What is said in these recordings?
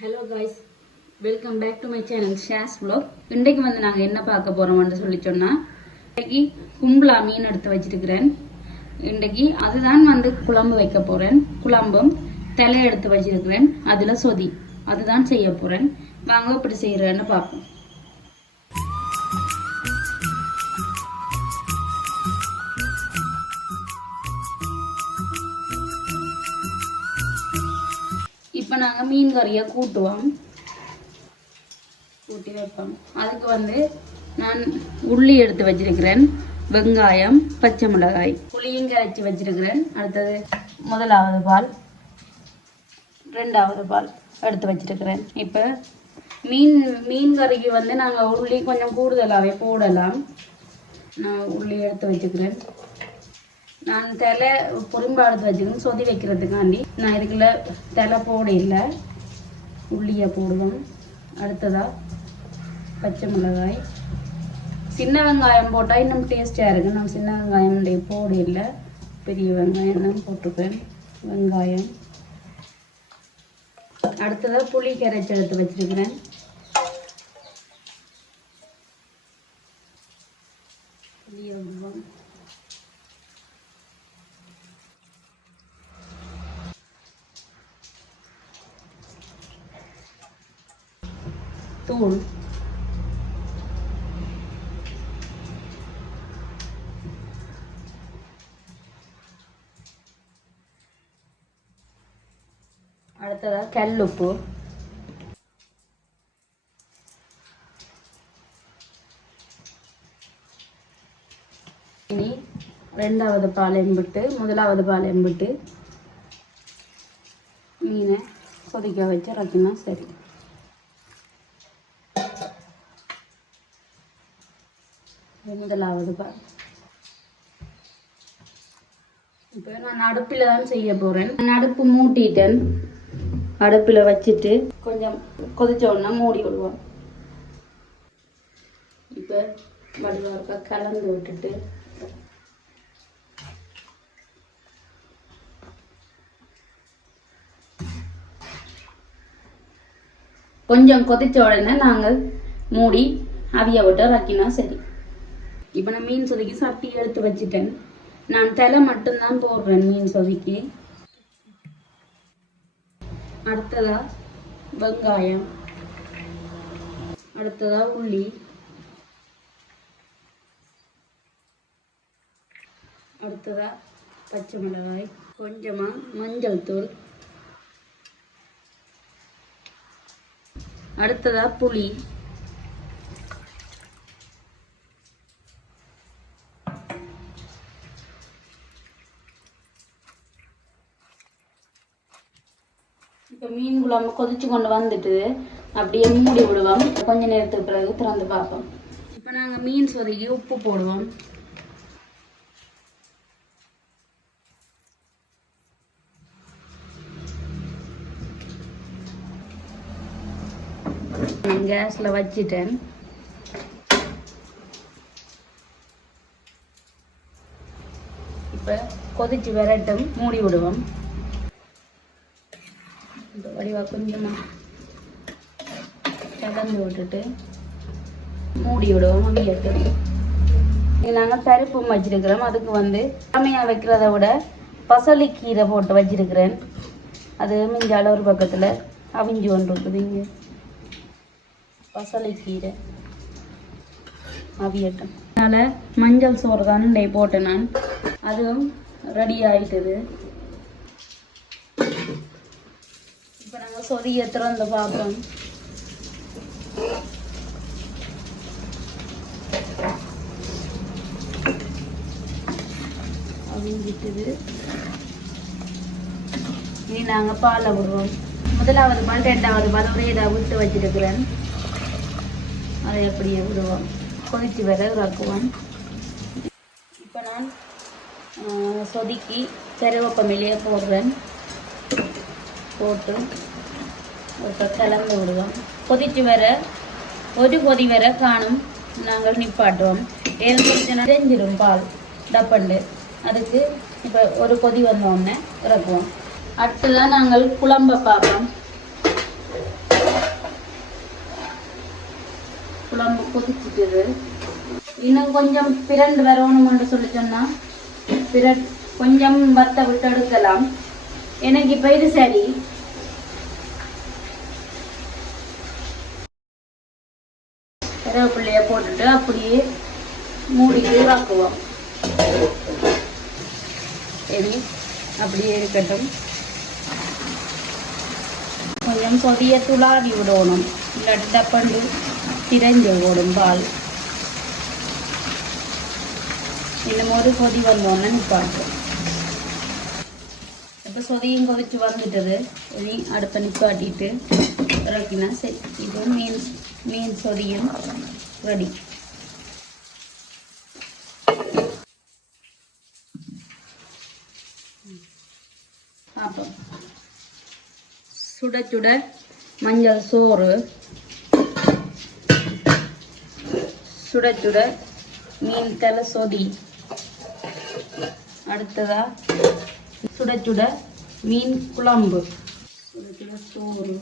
Hello guys welcome back to my channel Shay's vlog. இன்றைக்கு வந்து நாங்கள் என்ன பார்க்க போகிறோம்னு சொல்லி சொன்னால் இன்றைக்கி கும்பலா மீன் எடுத்து வச்சிருக்கிறேன். இன்றைக்கி அதுதான் வந்து குழம்பு வைக்க போகிறேன் குழம்பும் தலை எடுத்து வச்சிருக்கிறேன். அதில் சொதி. அதுதான் செய்ய போகிறேன் வாங்க இப்படி செய்கிறேன்னு பார்ப்போம். இப்போ நாங்கள் மீன் கறியை கூட்டுவோம். கூட்டி வைப்போம். அதுக்கு வந்து நான் உள்ளி எடுத்து வச்சிருக்கிறேன். வெங்காயம் பச்சை மிளகாய். புளியும் கரைச்சி வச்சிருக்கிறேன். அடுத்தது முதலாவது பால் ரெண்டாவது பால் எடுத்து வச்சிருக்கிறேன். இப்போ மீன் மீன் கறிக்கு வந்து நாங்கள் உள்ளி கொஞ்சம் கூடுதலாகவே போடலாம். நான் உள்ளி எடுத்து வச்சுக்கிறேன் நான் தலை பொறும்பா வச்சுக்கணும் சொதி வைக்கிறதுக்காண்டி. நான் இதுக்குள்ள தலை போட இல்லை. உள்ளியை போடுவோம். அடுத்ததாக பச்சை மிளகாய். சின்ன வெங்காயம் போட்டால் இன்னும் டேஸ்டியாக இருக்குது நான் சின்ன வெங்காயம் போட இல்லை. பெரிய வெங்காயம் தான் போட்டிருப்பேன். வெங்காயம். அடுத்ததாக புளி கரைச்சி எடுத்து வச்சுருக்கிறேன் புளியை விடுவோம் தூள் அடுத்ததா கல்லுப்பு இனி ரெண்டாவது பாலையும் விட்டு முதலாவது பாலையும் விட்டு மீனை கொதிக்க வச்சு ரத்தினா சரி முதலாவது பால் இப்போ நான் அடுப்பில் தான் செய்ய போகிறேன் நான் அடுப்பு மூட்டிட்டேன். அடுப்பில் வச்சுட்டு கொஞ்சம் கொதிச்ச உடனே மூடி விடுவோம். இப்போ வடிவாக்க கலந்து விட்டுட்டு கொஞ்சம் கொதிச்ச உடனே நாங்கள் மூடி அவிய விட்டு ரக்கினா சரி. இப்போ நான் மீன் சொதிக்கு சட்டி எடுத்து வச்சுட்டேன். நான் தலை மட்டும்தான் போடுறேன் மீன் சொதிக்கு. அடுத்ததா வெங்காயம். அடுத்ததா உள்ளி. அடுத்ததா பச்சை மிளகாய். கொஞ்சமா மஞ்சள் தூள். அடுத்ததா புளி. இப்போ மீன் குழம்பு கொதிச்சு கொண்டு வந்துட்டு அப்படியே மூடி விடுவோம். கொஞ்ச நேரத்துக்கு பிறகு திறந்து பார்ப்போம். இப்போ நாங்கள் மீன் சொதுக்கி உப்பு போடுவோம். கேஸில் வச்சிட்டேன். இப்போ கொதிச்சு விரட்டும் மூடி விடுவோம். இந்த கொஞ்சமாக கலந்து விட்டுட்டு மூடி விடுவோம் அவியட்டும் நாங்கள் பருப்பும் வச்சிருக்கிறோம். அதுக்கு வந்து கம்மியாக வைக்கிறத விட பசலி கீரை போட்டு வச்சிருக்கிறேன். அது மிஞ்சால ஒரு பக்கத்தில் அவிஞ்சு ஒன்று இருக்குது இங்கே. பசலை கீரை. அவியட்டும். அதனால் மஞ்சள் சோறு தான் போட்டேன் நான். அதுவும் ரெடி ஆயிட்டது. இப்போ நாங்கள் சொதிய திறந்து பார்ப்போம் அவிஞ்சிட்டுது இனி நாங்கள் பாலை விடுவோம் முதலாவது பால் ரெண்டாவது பால் ஒரே இதாக விட்டு வச்சிருக்கிறேன். அதை அப்படியே விடுவோம். கொதித்து வர இறக்குவோம். இப்போ நான் சொதுக்கி கருவேப்பமிலையே போடுறேன். போட்டு இப்போ கலந்து விடுவோம். கொதிச்சு வர ஒரு கொதி வர காணும் நாங்கள் நிப்பாட்டுவோம். ஏன்னு செஞ்சிடும் பால் டப்பண்டு. அதுக்கு இப்போ ஒரு கொதி வந்தோடனே இறக்குவோம். அடுத்ததான் நாங்கள் குழம்ப பார்ப்போம். குழம்பு கொதிச்சுட்டுது. இன்னும் கொஞ்சம் பிரண்டு வரணும் என்று சொல்லி சொன்னால் பிற கொஞ்சம் வத்த விட்டு எடுக்கலாம். எனக்கு இப்போ இது சரி. கருவேப்பிள்ளைய போட்டுட்டு அப்படியே மூடிட்டு வாக்குவோம். சரி அப்படியே இருக்கட்டும். கொஞ்சம் சொதிய துளாவி விடணும். இல்லாட்டி டப்பண்டு திரைஞ்சு ஓடும் பால். இன்னும் ஒரு கொதி வந்தோன்னு நிற்பாட்டும் இப்போ சொதியும் கொதிச்சு வந்துட்டது. இனி அடுத்த நிப்பாட்டிட்டு இறக்கினா சரி. இது மீன் மீன் சொதியும். ரெடி அப்போ சுட சுட மஞ்சள் சோறு. சுட சுட மீன் தலை சொதி. அடுத்ததா சுட சுட மீன் குழம்பு. சுட சுட சோறு.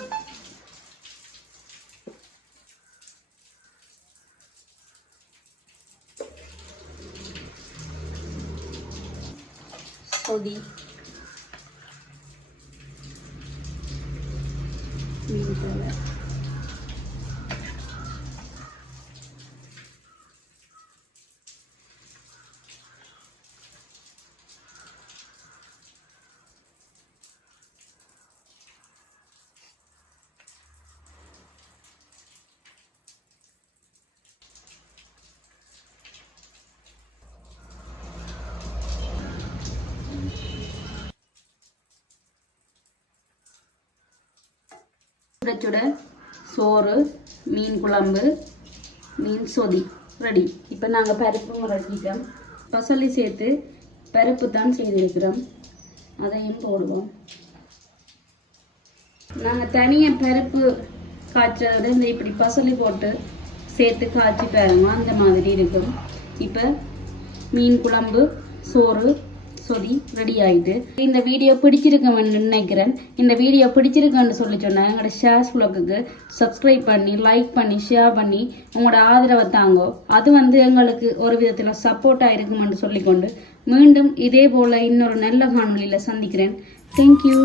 சொதி மீன் சுட சுட சோறு மீன் குழம்பு மீன் சொதி ரெடி இப்போ நாங்கள் பருப்பு முரட்டிட்டோம். பசலி சேர்த்து பருப்பு தான் செய்திருக்கிறோம். அதையும் போடுவோம். நாங்கள் தனியாக பருப்பு காய்ச்சது இந்த இப்படி பசலி போட்டு சேர்த்து காய்ச்சி பாருங்க. அந்த மாதிரி இருக்கும். இப்போ மீன் குழம்பு சோறு சொதி ரெடி ஆகிட்டு இந்த வீடியோ பிடிச்சிருக்கவன் நினைக்கிறேன். இந்த வீடியோ பிடிச்சிருக்கேன்னு சொல்லி சொன்னேன் எங்களோட ஷேர்ஸ் ப்ளாக்குக்கு சப்ஸ்கிரைப் பண்ணி லைக் பண்ணி ஷேர் பண்ணி உங்களோட ஆதரவை தாங்கோ. அது வந்து எங்களுக்கு ஒரு விதத்தில் சப்போர்ட்டாக இருக்குமென்று சொல்லிக்கொண்டு மீண்டும் இதே போல் இன்னொரு நல்ல காணொலியில் சந்திக்கிறேன். தேங்க்யூ